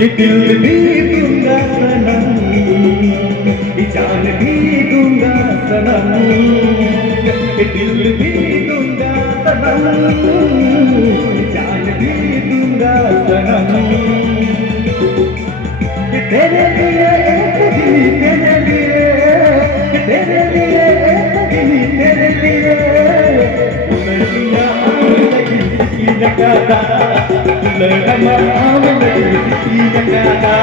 ये दिल भी दूंगा सनम, ये जान भी दूंगा सनम, ये दिल भी दूंगा सनम, ये जान भी दूंगा सनम। ये तेरे लिए एक दिल, तेरे लिए, तेरे लिए एक दिल, तेरे लिए उलझिया लगी की नकारा, उलझमा लगी की नकारा।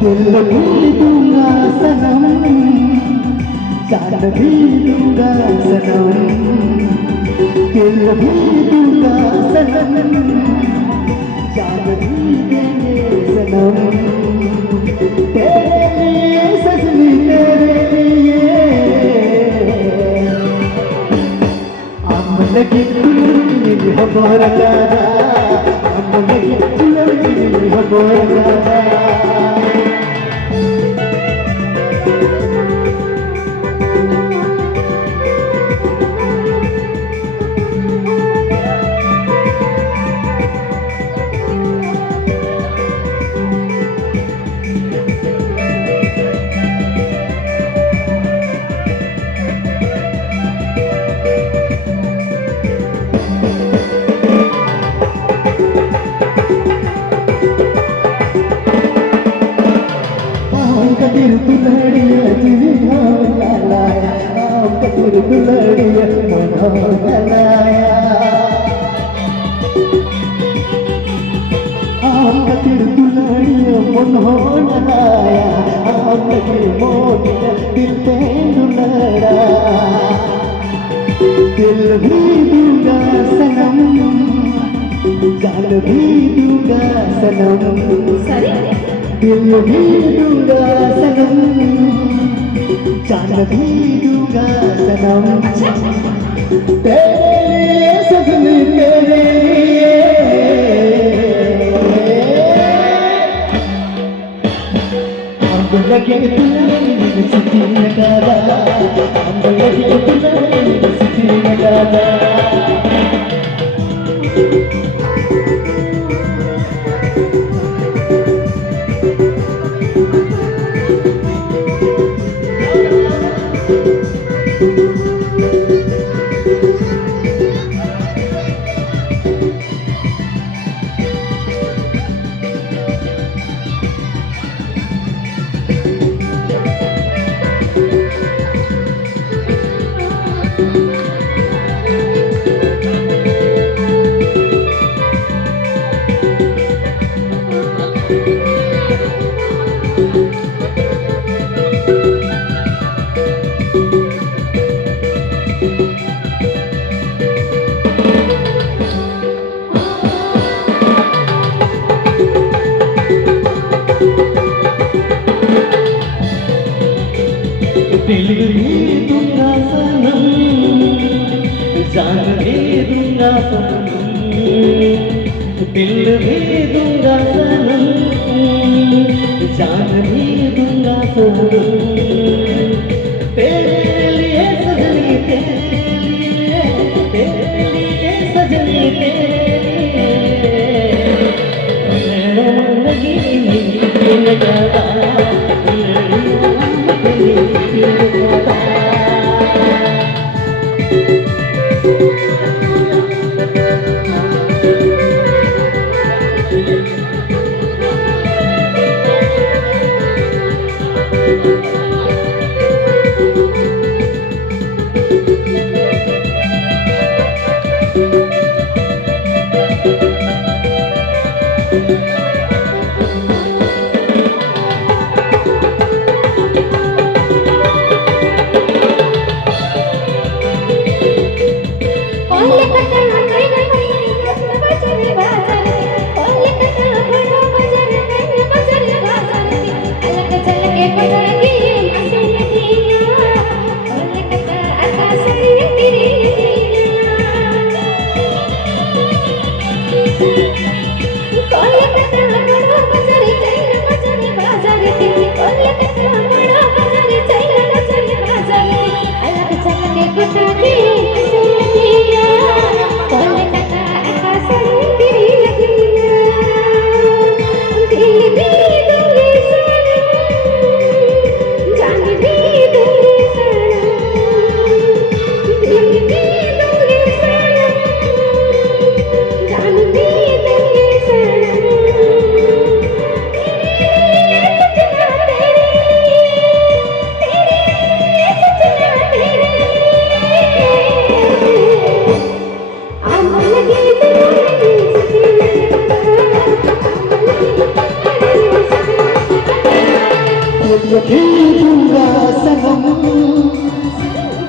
दिल भी दूंगा सनम, जान भी दूंगा सनम, दिल भी दूंगा सनम, जान भी देंगे सनम। तेरे लिए सजनी तेरे लिए आम लगी तुलनी हमारा गाना, आम लगी तुलनी हमारा गाना। कतिर दुलड़िया जीवा लाया, आम कतिर दुलड़िया मन लाया, आम कतिर दुलड़िया मन लाया, आम कतिर मोटिया दिल पे दुलड़ा। दिल भी दूंगा सनम, जान भी दूंगा सनम, दिल भी दूंगा सनम, जान भी दूंगा सनम। तेरे लिए सजनी तेरे लिए अब लगे तुझे यूनिवर्सिटी लगादा हम लगे यूनिवर्सिटी लगादा दिल भी दूंगा सनम जान भी दूंगा सनम दिल भी दूंगा सनम जान भी दूंगा सनम तेरे लिए सजनी तेरे लिए सजनी तेरे मन लगी लगाता भी दूंगा सनम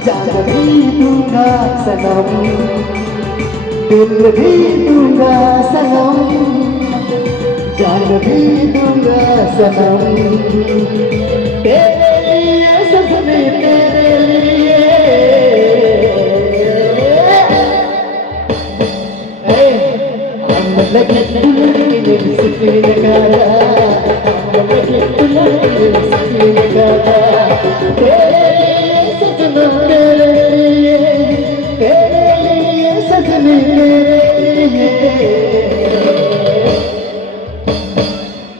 जान भी दूंगा सनम दिल भी दूंगा सनम जान भी दूंगा सनम तेरे लिए सपने तेरे लिए हम लगे यूनिवर्सिटी लगाया हम लगे यूनिवर्सिटी लगाया तेरे लिए सजना तेरे लिए सजनी तेरे लिए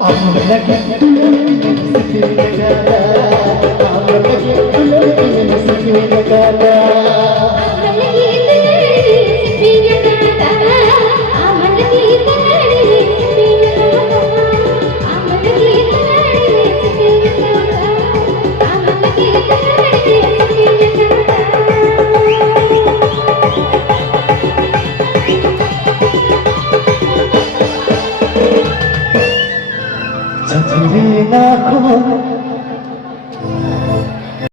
हम लगे यूनिवर्सिटी लगाया हम लगे यूनिवर्सिटी लगाया छछरी आँखों